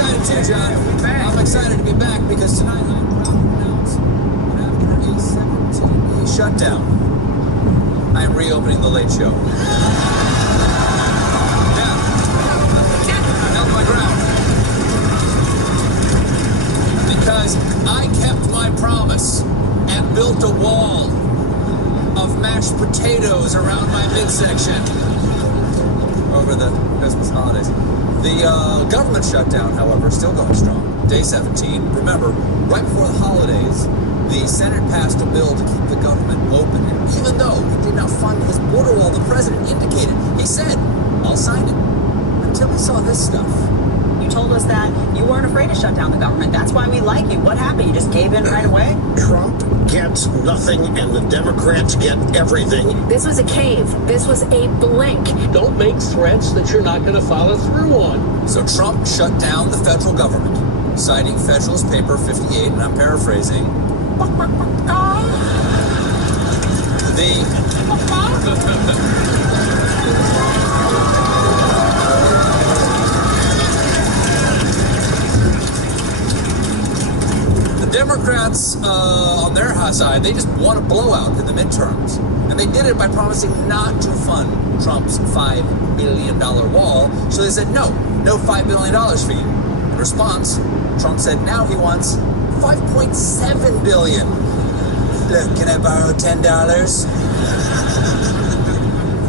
excited too, John. I'm excited to be back because tonight I'm proud to announce that after a 17-day shutdown, I am reopening The Late Show. Yeah. I held my ground. Because I kept my promise and built a wall of mashed potatoes around my midsection over the Christmas holidays. The government shutdown, however, still going strong. Day 17. Remember, right before the holidays, the Senate passed a bill to keep the government open. And even though it did not fund his border wall, the president indicated, he said, I'll sign it. Until he saw this stuff. You told us that you weren't afraid to shut down the government. That's why we like you. What happened? You just gave in right away? Trump gets nothing and the Democrats get everything. This was a cave. This was a blink. Don't make threats that you're not going to follow through on. So Trump shut down the federal government, citing Federalist Paper 58, and I'm paraphrasing. The Democrats, on their side, they just want a blowout in the midterms. And they did it by promising not to fund Trump's $5 billion wall. So they said, no $5 billion for you. In response, Trump said now he wants $5.7 billion. Look, can I borrow $10?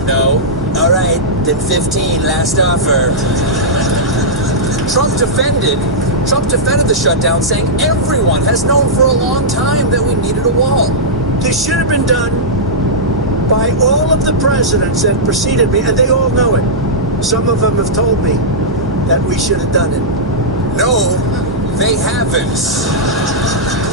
No. All right, then 15, last offer. Trump defended the shutdown, saying everyone has known for a long time that we needed a wall. This should have been done by all of the presidents that preceded me, and they all know it. Some of them have told me that we should have done it. No, they haven't.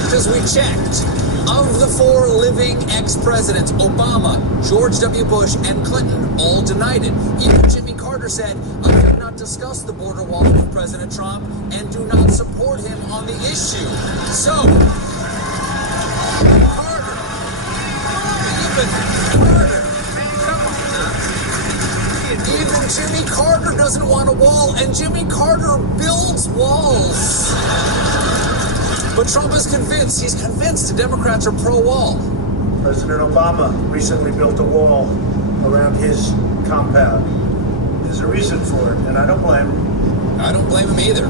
Because we checked. Of the 4 living ex-presidents, Obama, George W. Bush, and Clinton all denied it. Even Jimmy Carter said, I have not discussed the border wall with President Trump and do not support him on the issue. So, Carter, even Jimmy Carter doesn't want a wall, and Jimmy Carter builds walls. But Trump is convinced. He's convinced the Democrats are pro-wall. President Obama recently built a wall around his compound. There's a reason for it, and I don't blame him. I don't blame him either.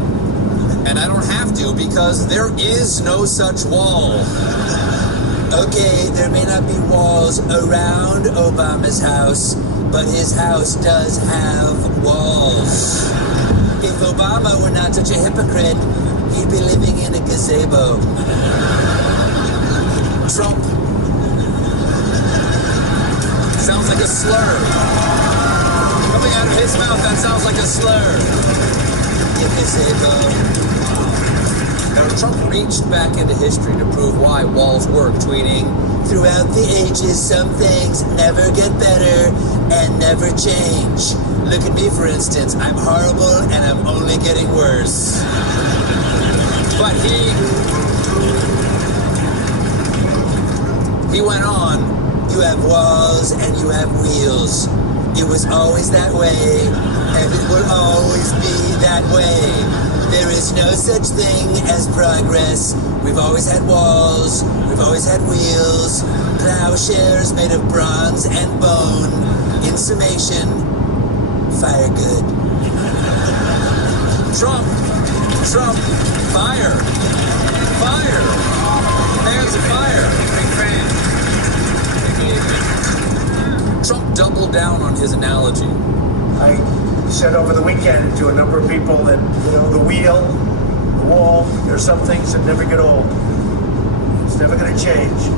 And I don't have to because there is no such wall. Okay, there may not be walls around Obama's house, but his house does have walls. If Obama were not such a hypocrite, he'd be living in a gazebo. Trump sounds like a slur. Coming out of his mouth, that sounds like a slur. A gazebo. Now, Trump reached back into history to prove why walls work, tweeting, throughout the ages, some things never get better and never change. Look at me, for instance. I'm horrible and I'm only getting worse. But he went on, you have walls and you have wheels. It was always that way, and it will always be that way. There is no such thing as progress. We've always had walls, we've always had wheels, plowshares made of bronze and bone. In summation, fire good. Trump, fire. Hands of fire. Trump doubled down on his analogy. I said over the weekend to a number of people that, the wheel, the wall, there's some things that never get old. It's never going to change.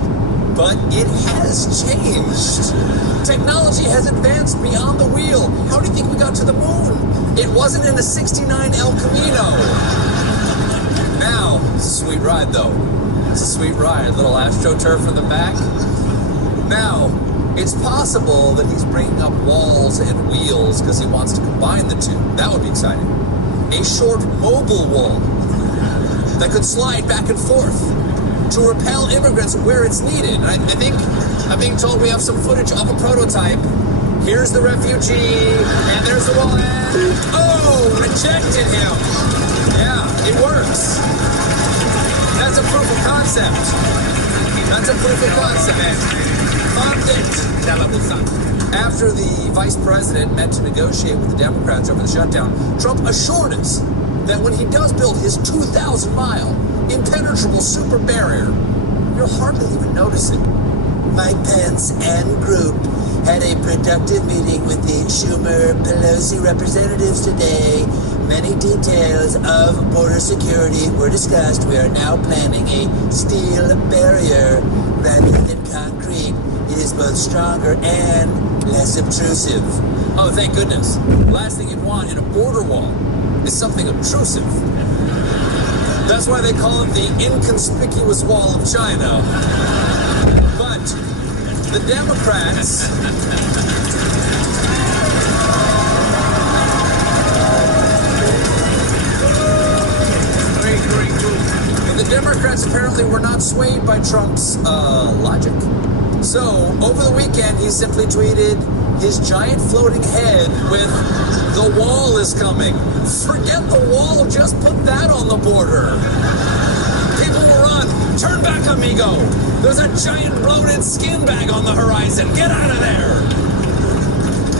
But it has changed. Technology has advanced beyond the wheel. How do you think we got to the moon? It wasn't in the 69 El Camino. Now, it's a sweet ride, though. It's a sweet ride. A little AstroTurf in the back. Now, it's possible that he's bringing up walls and wheels because he wants to combine the two. That would be exciting. A short mobile wall that could slide back and forth to repel immigrants where it's needed. And I'm being told we have some footage of a prototype. Here's the refugee, and there's the wall. And, rejected him. Yeah, it works. That's a proof of concept. That's a proof of concept. After the vice president met to negotiate with the Democrats over the shutdown, Trump assured us that when he does build his 2,000-mile impenetrable super barrier, you'll hardly even notice it. Mike Pence and group had a productive meeting with the Schumer-Pelosi representatives today. Many details of border security were discussed. We are now planning a steel barrier rather than concrete. It is both stronger and less obtrusive. Oh, thank goodness. Last thing you'd want in a border wall is something obtrusive. That's why they call it the inconspicuous wall of China. But the Democrats... But the Democrats apparently were not swayed by Trump's logic. So, over the weekend, he simply tweeted his giant floating head with, "The wall is coming." Forget the wall, just put that on the border. People will run. Turn back, amigo. There's a giant bloated skin bag on the horizon. Get out of there.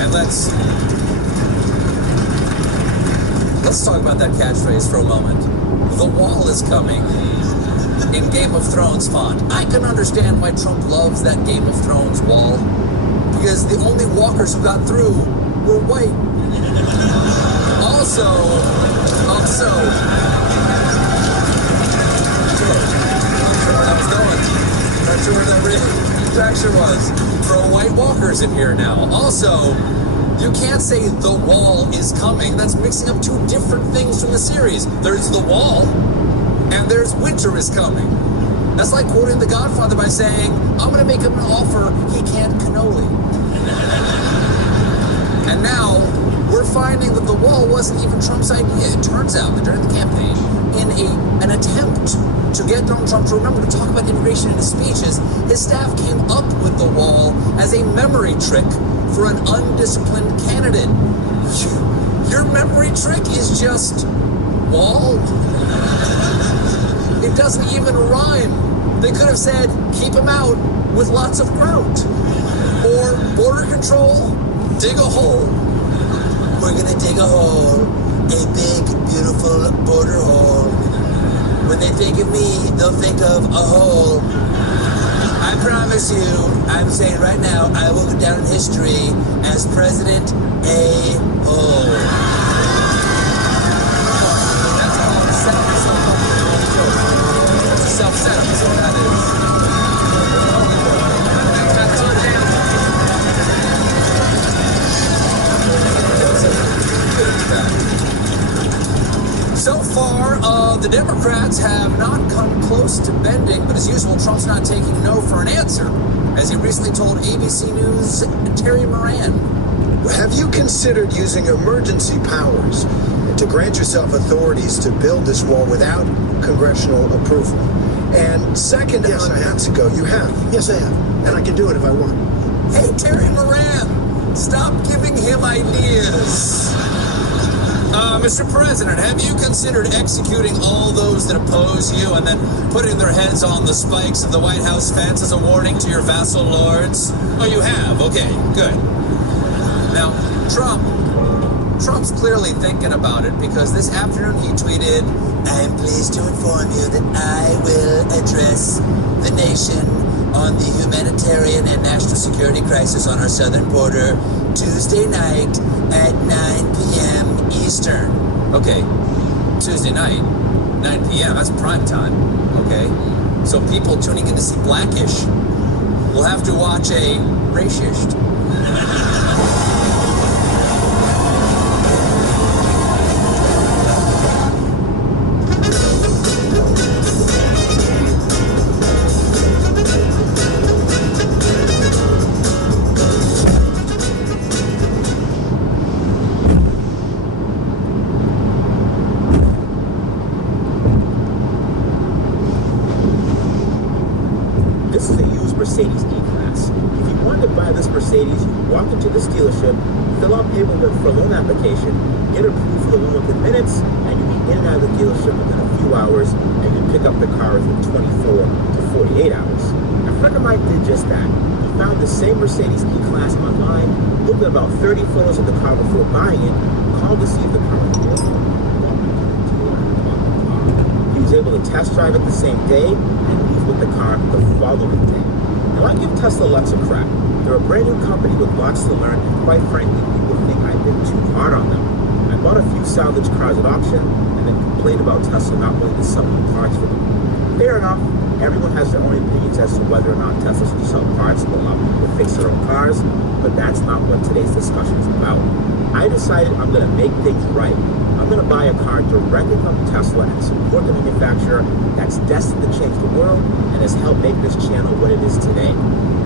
And let's talk about that catchphrase for a moment. The wall is coming. In Game of Thrones font. I can understand why Trump loves that Game of Thrones wall, because the only walkers who got through were white. Also, I'm sure where that was going. Not sure where that retraction was. Throw white walkers in here now. Also, you can't say the wall is coming. That's mixing up two different things from the series. There's the wall, and there's winter is coming. That's like quoting The Godfather by saying, I'm going to make him an offer he can't cannoli. And now, we're finding that the wall wasn't even Trump's idea. It turns out that during the campaign, in an attempt to get Donald Trump to remember to talk about immigration in his speeches, his staff came up with the wall as a memory trick for an undisciplined candidate. Your memory trick is just wall? It doesn't even rhyme. They could have said, keep him out with lots of grout. Or border control, dig a hole. We're gonna dig a hole, a big, beautiful border hole. When they think of me, they'll think of a hole. I promise you, I'm saying right now, I will go down in history as President A-Hole. That's called self-setup, is what that is. So far, the Democrats have not come close to bending, but as usual, Trump's not taking no for an answer, as he recently told ABC News' Terry Moran. Have you considered using emergency powers to grant yourself authorities to build this wall without congressional approval? And second, Yes, on I have. Mexico, you have. Yes, I have. And I can do it if I want. Hey, Terry Moran, stop giving him ideas. Mr. President, have you considered executing all those that oppose you and then putting their heads on the spikes of the White House fence as a warning to your vassal lords? Oh, you have? Okay, good. Now, Trump's clearly thinking about it, because this afternoon he tweeted, I am pleased to inform you that I will address the nation on the humanitarian and national security crisis on our southern border Tuesday night at 9 p.m. Eastern. Okay, Tuesday night, 9 p.m., that's prime time, okay? So people tuning in to see Blackish will have to watch a racist. This is a used Mercedes E-Class. If you wanted to buy this Mercedes, you walk into this dealership, fill out paperwork for a loan application, get approved for the loan within minutes, and you'll be in and out of the dealership within a few hours, and you pick up the car within 24 to 48 hours. A friend of mine did just that. He found the same Mercedes E-Class online, looked at about 30 photos of the car before buying it, called to see if the car was available. He was able to test drive it the same day and leave with the car the following day. Now, I give Tesla lots of crap. They're a brand new company with lots to learn, and quite frankly, people think I've been too hard on them. I bought a few salvage cars at auction and then complained about Tesla not willing to sell me parts for them. Fair enough. Everyone has their own opinions as to whether or not Tesla should sell parts or allow people to fix their own cars, but that's not what today's discussion is about. I decided I'm going to make things right. I'm going to buy a car directly from Tesla and support the manufacturer that's destined to change the world and has helped make this channel what it is today.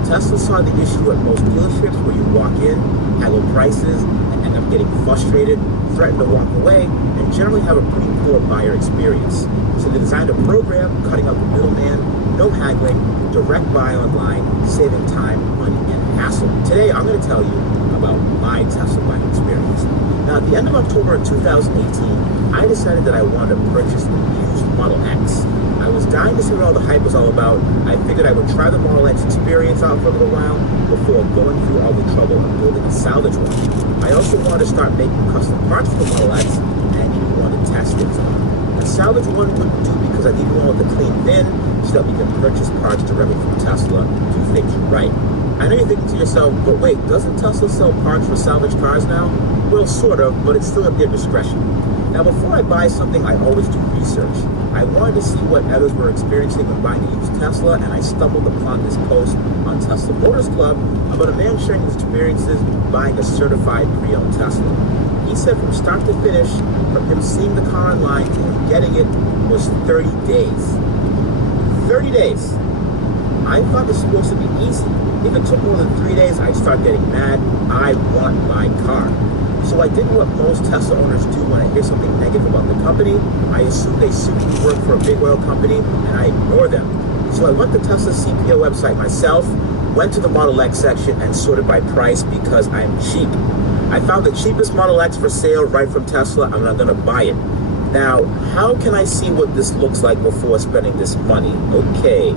Tesla saw the issue at most dealerships where you walk in, haggle prices, and end up getting frustrated, threaten to walk away, and generally have a pretty poor buyer experience. So they designed a program cutting out the middleman, no haggling, direct buy online, saving time, money, and hassle. Today, I'm going to tell you about my Tesla buying experience. Now, at the end of October of 2018, I decided that I wanted to purchase a used Model X. I was dying to see what all the hype was all about. I figured I would try the Model X experience out for a little while before going through all the trouble of building a salvage one. I also wanted to start making custom parts for the Model X, and I needed one to test things on. A salvage one wouldn't do because I needed one with a clean bin so that we can purchase parts directly from Tesla, do things right. I know you're thinking to yourself, but wait, doesn't Tesla sell parts for salvage cars now? Well, sort of, but it's still at their discretion. Now, before I buy something, I always do research. I wanted to see what others were experiencing when buying a used Tesla, and I stumbled upon this post on Tesla Motors Club about a man sharing his experiences buying a certified pre-owned Tesla. He said from start to finish, from him seeing the car online to him getting it, was 30 days. 30 days. I thought this was supposed to be easy. If it took more than 3 days, I'd start getting mad. I want my car. So I did what most Tesla owners do when I hear something negative about the company. I assume they secretly work for a big oil company, and I ignore them. So I went to Tesla's CPO website myself, went to the Model X section, and sorted by price because I'm cheap. I found the cheapest Model X for sale right from Tesla, and I'm going to buy it. Now, how can I see what this looks like before spending this money? Okay.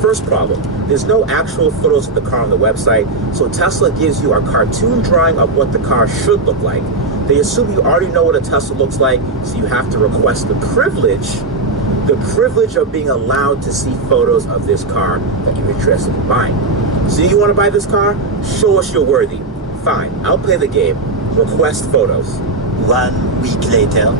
First problem, there's no actual photos of the car on the website, so Tesla gives you a cartoon drawing of what the car should look like. They assume you already know what a Tesla looks like, so you have to request the privilege of being allowed to see photos of this car that you're interested in buying. So you want to buy this car? Show us you're worthy. Fine, I'll play the game. Request photos. 1 week later.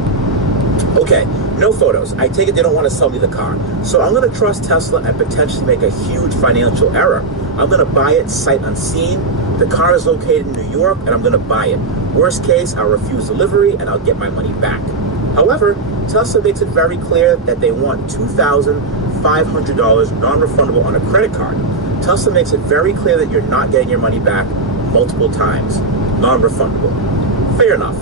Okay, no photos. I take it they don't want to sell me the car. So I'm going to trust Tesla and potentially make a huge financial error. I'm going to buy it sight unseen. The car is located in New York, and I'm going to buy it. Worst case, I'll refuse delivery, and I'll get my money back. However, Tesla makes it very clear that they want $2,500 non-refundable on a credit card. Tesla makes it very clear that you're not getting your money back multiple times. Non-refundable. Fair enough.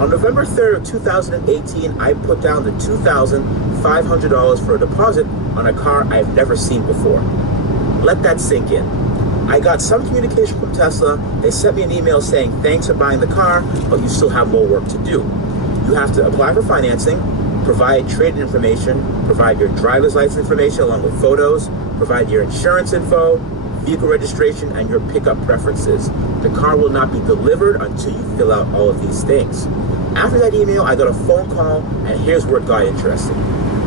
On November 3rd of 2018, I put down the $2,500 for a deposit on a car I've never seen before. Let that sink in. I got some communication from Tesla. They sent me an email saying, thanks for buying the car, but you still have more work to do. You have to apply for financing, provide trade information, provide your driver's license information along with photos, provide your insurance info, vehicle registration, and your pickup preferences. The car will not be delivered until you fill out all of these things. After that email, I got a phone call, and here's where it got interesting.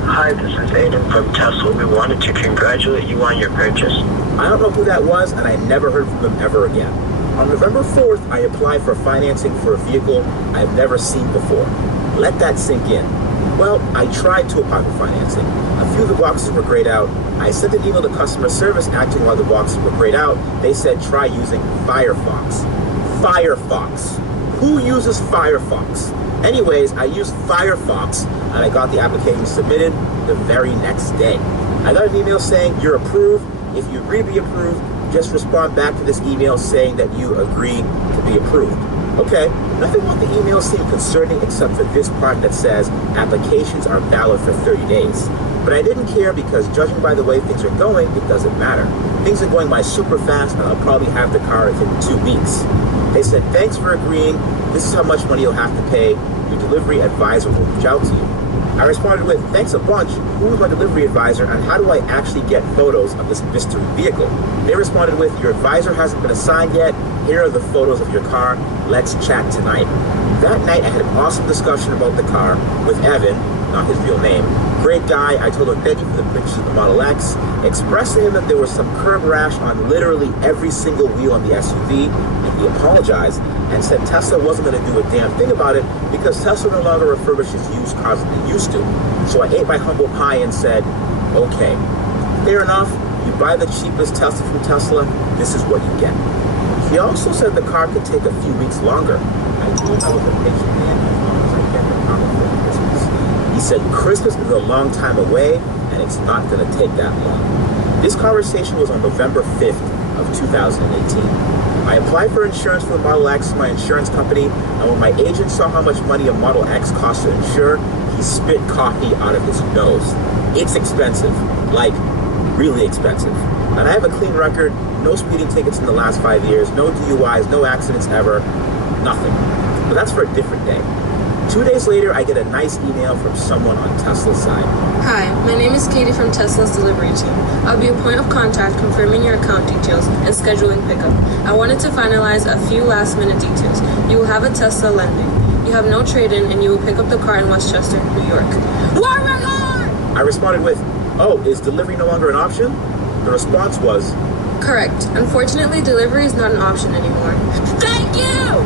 Hi, this is Aiden from Tesla. We wanted to congratulate you on your purchase. I don't know who that was, and I never heard from them ever again. On November 4th, I applied for financing for a vehicle I've never seen before. Let that sink in. Well, I tried to apply for financing. A few of the boxes were grayed out. I sent an email to customer service asking why the boxes were grayed out. They said try using Firefox. Firefox. Who uses Firefox? Anyways, I used Firefox and I got the application submitted the very next day. I got an email saying you're approved. If you agree to be approved, just respond back to this email saying that you agree to be approved. Okay, nothing about the email seemed concerning except for this part that says applications are valid for 30 days. But I didn't care because judging by the way things are going, it doesn't matter. Things are going by super fast and I'll probably have the car within 2 weeks. They said, thanks for agreeing. This is how much money you'll have to pay. Your delivery advisor will reach out to you. I responded with, thanks a bunch, who is my delivery advisor and how do I actually get photos of this mystery vehicle? They responded with, your advisor hasn't been assigned yet, here are the photos of your car, let's chat tonight. That night I had an awesome discussion about the car with Evan, not his real name. Great guy, I told him thank you for the pictures of the Model X, expressed to him that there was some curb rash on literally every single wheel on the SUV, and he apologized and said Tesla wasn't going to do a damn thing about it because Tesla no longer refurbishes used cars that they used to. So I ate my humble pie and said, okay, fair enough, you buy the cheapest Tesla from Tesla, this is what you get. He also said the car could take a few weeks longer. I told him I was a patient man as long as I get the car before Christmas. He said Christmas is a long time away and it's not going to take that long. This conversation was on November 5th of 2018. I applied for insurance for the Model X to my insurance company, and when my agent saw how much money a Model X costs to insure, he spit coffee out of his nose. It's expensive, like really expensive. And I have a clean record, no speeding tickets in the last 5 years, no DUIs, no accidents ever, nothing. But that's for a different day. 2 days later, I get a nice email from someone on Tesla's side. Hi, my name is Katie from Tesla's delivery team. I'll be a point of contact confirming your account details and scheduling pickup. I wanted to finalize a few last-minute details. You will have a Tesla lending. You have no trade-in, and you will pick up the car in Westchester, New York. I responded with, oh, is delivery no longer an option? The response was, correct. Unfortunately, delivery is not an option anymore. Thank you!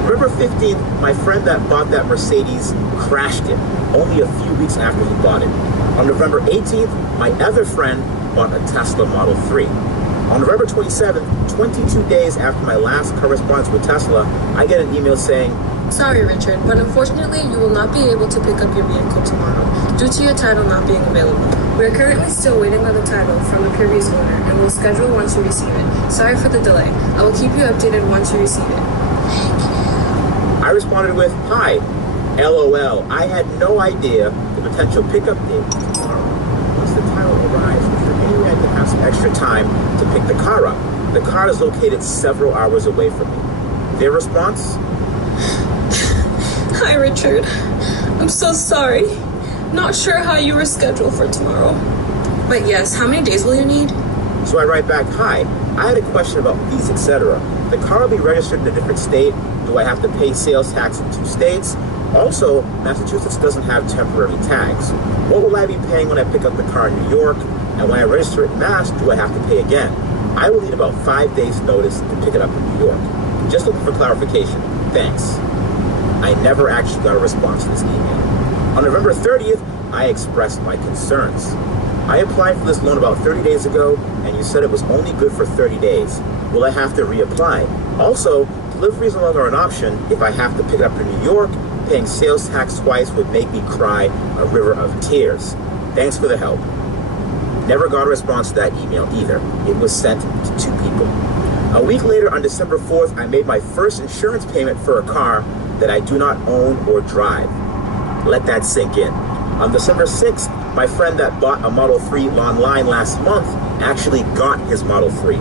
November 15th, my friend that bought that Mercedes crashed it only a few weeks after he bought it. On November 18th, my other friend bought a Tesla Model 3. On November 27th, 22 days after my last correspondence with Tesla, I get an email saying, sorry, Richard, but unfortunately, you will not be able to pick up your vehicle tomorrow due to your title not being available. We are currently still waiting on the title from the previous owner and will schedule once you receive it. Sorry for the delay. I will keep you updated once you receive it. I responded with, hi, LOL. I had no idea the potential pickup date was tomorrow. Once the title arrives, is there any way I can have some extra time to pick the car up? The car is located several hours away from me. Their response? Hi, Richard. I'm so sorry. Not sure how you were scheduled for tomorrow. But yes, how many days will you need? So I write back, hi, I had a question about fees, etc. The car will be registered in a different state. Do I have to pay sales tax in 2 states? Also, Massachusetts doesn't have temporary tags. What will I be paying when I pick up the car in New York? And when I register it in Mass, do I have to pay again? I will need about 5 days notice to pick it up in New York. Just looking for clarification. Thanks. I never actually got a response to this email. On November 30th, I expressed my concerns. I applied for this loan about 30 days ago, and you said it was only good for 30 days. Will I have to reapply? Also, delivery is no longer an option. If I have to pick it up in New York, paying sales tax twice would make me cry a river of tears. Thanks for the help. Never got a response to that email either. It was sent to 2 people. A week later, on December 4th, I made my first insurance payment for a car that I do not own or drive. Let that sink in. On December 6th, my friend that bought a Model 3 online last month actually got his Model 3.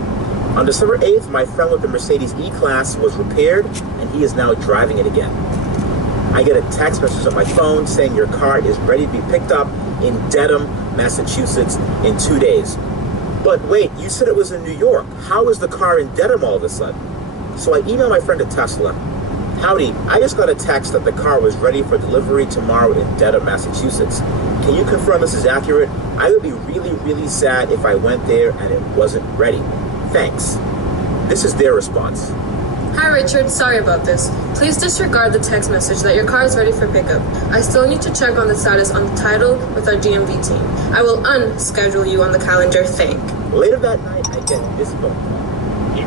On December 8th, my friend with the Mercedes E-Class was repaired, and he is now driving it again. I get a text message on my phone saying your car is ready to be picked up in Dedham, Massachusetts in 2 days. But wait, you said it was in New York. How is the car in Dedham all of a sudden? So I emailed my friend at Tesla. Howdy, I just got a text that the car was ready for delivery tomorrow in Dedham, Massachusetts. Can you confirm this is accurate? I would be really, really sad if I went there and it wasn't ready. Thanks. This is their response. Hi, Richard. Sorry about this. Please disregard the text message that your car is ready for pickup. I still need to check on the status on the title with our DMV team. I will unschedule you on the calendar. Thank. Later that night, I get this phone call.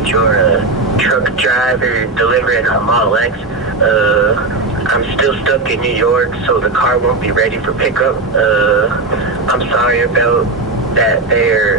You're a truck driver delivering a Model X. I'm still stuck in New York, so the car won't be ready for pickup. I'm sorry about that there.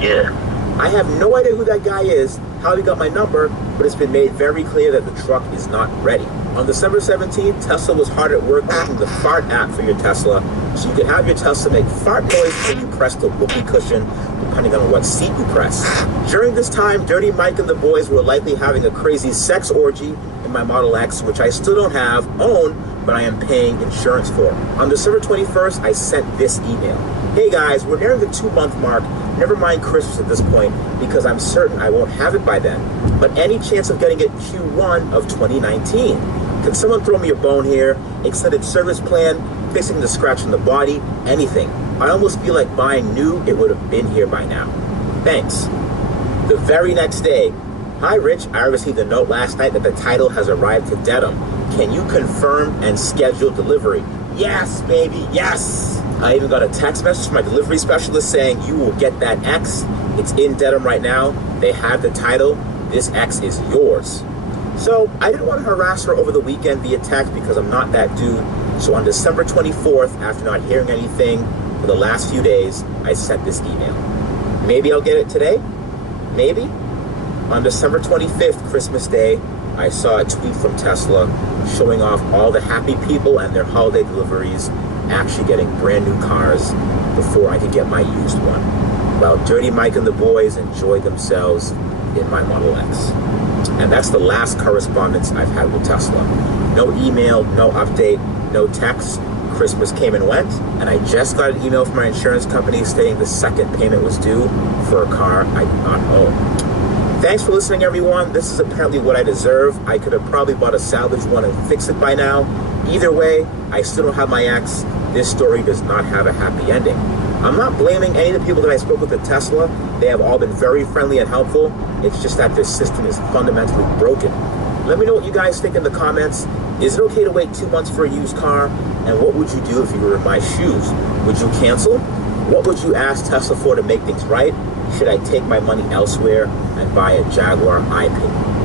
Yeah. I have no idea who that guy is, how he got my number, but it's been made very clear that the truck is not ready. On December 17th, Tesla was hard at work making the fart app for your Tesla, so you can have your Tesla make fart noise when you press the whoopee cushion, depending on what seat you press. During this time, Dirty Mike and the boys were likely having a crazy sex orgy in my Model X, which I still don't have, own, but I am paying insurance for. On December 21st, I sent this email. Hey guys, we're nearing the 2-month mark. Never mind Christmas at this point, because I'm certain I won't have it by then. But any chance of getting it Q1 of 2019? Can someone throw me a bone here? Extended service plan, fixing the scratch on the body, anything. I almost feel like buying new, it would have been here by now. Thanks. The very next day, hi Rich, I received a note last night that the title has arrived to Dedham. Can you confirm and schedule delivery? Yes, baby, yes! I even got a text message from my delivery specialist saying you will get that X. It's in Dedham right now. They have the title. This X is yours. So I didn't want to harass her over the weekend via text because I'm not that dude. So on December 24th, after not hearing anything for the last few days, I sent this email. Maybe I'll get it today. Maybe. On December 25th, Christmas Day, I saw a tweet from Tesla showing off all the happy people and their holiday deliveries actually getting brand new cars before I could get my used one, while Dirty Mike and the boys enjoyed themselves in my Model X. And that's the last correspondence I've had with Tesla. No email, no update, no text. Christmas came and went, and I just got an email from my insurance company stating the second payment was due for a car I do not own. Thanks for listening, everyone. This is apparently what I deserve. I could have probably bought a salvage one and fixed it by now. Either way, I still don't have my X. This story does not have a happy ending. I'm not blaming any of the people that I spoke with at Tesla. They have all been very friendly and helpful. It's just that their system is fundamentally broken. Let me know what you guys think in the comments. Is it okay to wait 2 months for a used car? And what would you do if you were in my shoes? Would you cancel? What would you ask Tesla for to make things right? Should I take my money elsewhere and buy a Jaguar I-Pace?